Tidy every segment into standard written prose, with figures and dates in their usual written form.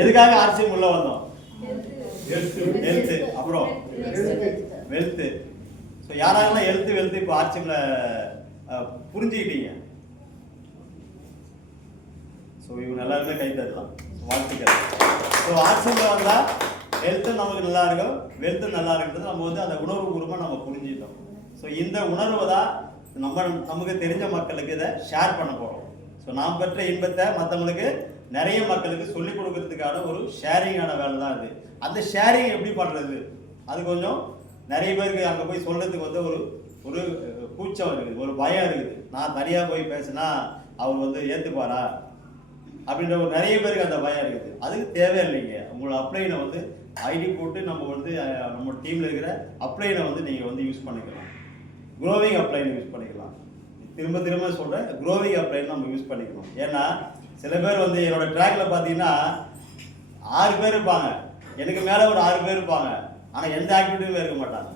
எதுக்காக ஆர்சிஎம் உள்ள வந்தோம்? ஹெல்த், அப்புறம் வெல்த். ஸோ யாராலாம் வெல்த் இப்போ ஆர்சிஎம்ல புரிஞ்சுக்கிட்டீங்க? ஸோ இவங்க எல்லாருமே கை தரலாம், வாழ்த்துக்கள். ஸோ ஆர்சிஎம்ல வந்தால் ஹெல்த்தும் நமக்கு நல்லா இருக்கும், வெல்த்தும் நல்லா இருக்கிறது நம்ம வந்து அந்த உணர்வுபூர்வமாக நம்ம புரிஞ்சுட்டோம். ஸோ இந்த உணர்வை தான் நமக்கு தெரிஞ்ச மக்களுக்கு இதை ஷேர் பண்ண போகிறோம். ஸோ நாம் பெற்ற இன்பத்தை மற்றவங்களுக்கு நிறைய மக்களுக்கு சொல்லிக் கொடுக்கறதுக்கான ஒரு ஷேரிங்கான வேலை தான் இது. அந்த ஷேரிங் எப்படி பண்ணுறது, அது கொஞ்சம் நிறைய பேருக்கு அங்கே போய் சொல்கிறதுக்கு வந்து ஒரு கூச்சம் இருக்குது, ஒரு பயம் இருக்குது. நான் தனியாக போய் பேசினா அவர் வந்து ஏற்றுப்பாரா அப்படின்ற ஒரு நிறைய பேருக்கு அந்த பயம் இருக்குது. அதுக்கு தேவையில்லைங்க. உங்களோட அப்ளைனை வந்து ஐடி போட்டு நம்ம வந்து நம்ம டீமில் இருக்கிற அப்ளைனை வந்து நீங்கள் வந்து யூஸ் பண்ணிக்கலாம். க்ரோவிங் அப்ளைன் யூஸ் பண்ணிக்கலாம். திரும்ப திரும்ப சொல்கிறேன், க்ரோவிங் அப்ளைன் நம்ம யூஸ் பண்ணிக்கணும். ஏன்னா சில பேர் வந்து என்னோட ட்ராக்ல பார்த்தீங்கன்னா 6 பேர் இருப்பாங்க, எனக்கு மேலே ஒரு 6 பேர் இருப்பாங்க, ஆனால் எந்த ஆக்டிவிட்டியுமே இருக்க மாட்டாங்க.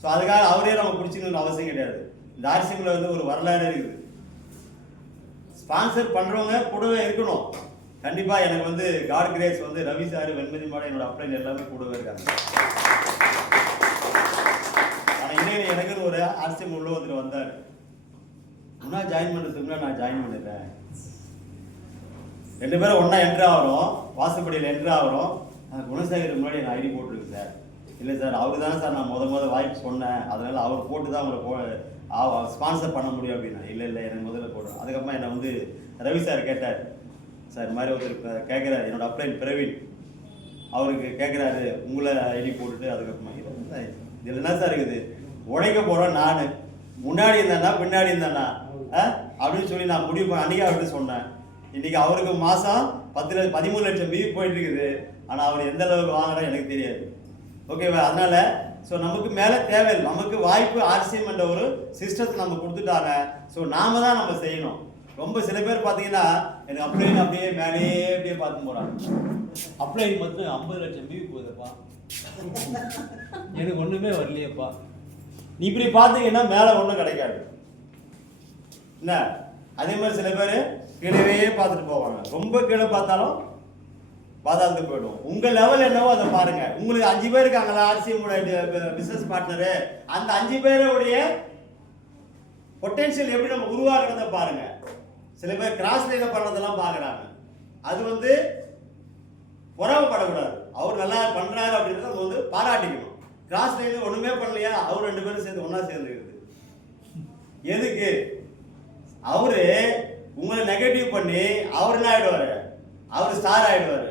ஸோ அதுக்காக அவரே நம்ம பிடிச்சிக்கணும்னு அவசியம் கிடையாது. இந்த ஆர்சிஎம்ல வந்து ஒரு வரலாறு இருக்குது. ஸ்பான்சர் பண்ணுறவங்க கூடவே இருக்கணும். கண்டிப்பாக எனக்கு வந்து காட் கிரேஸ் வந்து ரவி சார், வெண்மதி மாட, என்னோட அப்ளைன் எல்லாமே கூடவே இருக்காங்க. ஆனால் இன்னும் எனக்கு ஒரு ஆர்சிஎம் உள்ள ஒருத்தர் வந்தார். முன்னா ஜாயின் பண்ணுறதுக்கு முன்னாடி நான் ஜாயின் பண்ணிடுறேன். 2 பேரும் ஒன்றா என்ட்ரு ஆகிறோம், வாசப்படியில் என்ட்ரு ஆகிறோம். குணசேகர் முன்னாடி நான் ஐடி போட்டிருக்கு சார். இல்லை சார், அவரு தானே சார் நான் முத வாய்ப்பு சொன்னேன், அதனால் அவர் போட்டு தான் உங்களை ஸ்பான்சர் பண்ண முடியும் அப்படின்னா. இல்லை எனக்கு முதல்ல போடுறேன். அதுக்கப்புறமா என்னை வந்து ரவி சார் கேட்டார், சார் இந்த மாதிரி ஒருத்தர் கேட்குறாரு, என்னோட அப்ளைன் பிரவீன், அவருக்கு கேட்குறாரு உங்களை ஐடி போட்டுட்டு. அதுக்கப்புறமா இதில் என்ன சார் இருக்குது, உழைக்க போகிறோம், நான் முன்னாடி இருந்தேன்னா பின்னாடி இருந்தேன்னா அப்படின்னு சொல்லி நான் முடிவு பண்ண அன்றைக்கி அவர்கிட்ட சொன்னேன். இன்றைக்கி அவருக்கு மாதம் 13 லட்சம் பிவி போயிட்டு இருக்குது. ஆனால் அவர் எந்த அளவுக்கு வாங்குறா எனக்கு தெரியாது. ஓகேவா? அதனால ஸோ நமக்கு மேலே தேவையில்லை, நமக்கு வாய்ப்பு ஆர்சிஎம் என்ற ஒரு சிஸ்டத்தை நம்ம கொடுத்துட்டாங்க. ஸோ நாம தான் நம்ம செய்யணும். ரொம்ப சில பேர் பார்த்தீங்கன்னா எனக்கு அப்ளைன் அப்படியே மேலேயே அப்படியே பார்த்து போகிறாங்க. அப்ளைன் மட்டும் 50 லட்சம் பிவி போகுதுப்பா, எனக்கு ஒன்றுமே வரலையேப்பா. நீ இப்படி பார்த்தீங்கன்னா மேலே ஒன்றும் கிடைக்காது என்ன. அதே மாதிரி சில பேர் கீழவே பார்த்துட்டு போவாங்க. ரொம்ப கீழே பார்த்தாலும் பாதாளத்துக்கு போயிடும். உங்கள் லெவல் என்னவோ அதை பாருங்க. உங்களுக்கு 5 பேர் இருக்காங்களா ஆர்சிஎம் பிசினஸ் பார்ட்னரு, அந்த 5 பேருடைய பொட்டென்ஷியல் எப்படி நம்ம உருவாக்குறத பாருங்க. சில பேர் கிராஸ் லைனை பண்ணுறதெல்லாம் பார்க்குறாங்க. அது வந்து பொறாமப்படக்கூடாது. அவர் நல்லா பண்ணுறாரு அப்படின்றத நம்ம வந்து பாராட்டிக்கணும். கிராஸ் லைனில் ஒன்றுமே பண்ணலையா, அவர் 2 பேரும் சேர்ந்து ஒன்றா சேர்ந்துருக்குது. எதுக்கு? அவரு உங்களை நெகட்டிவ் பண்ணி அவர் என்ன ஆகிடுவார், அவர் ஸ்டார் ஆகிடுவார்.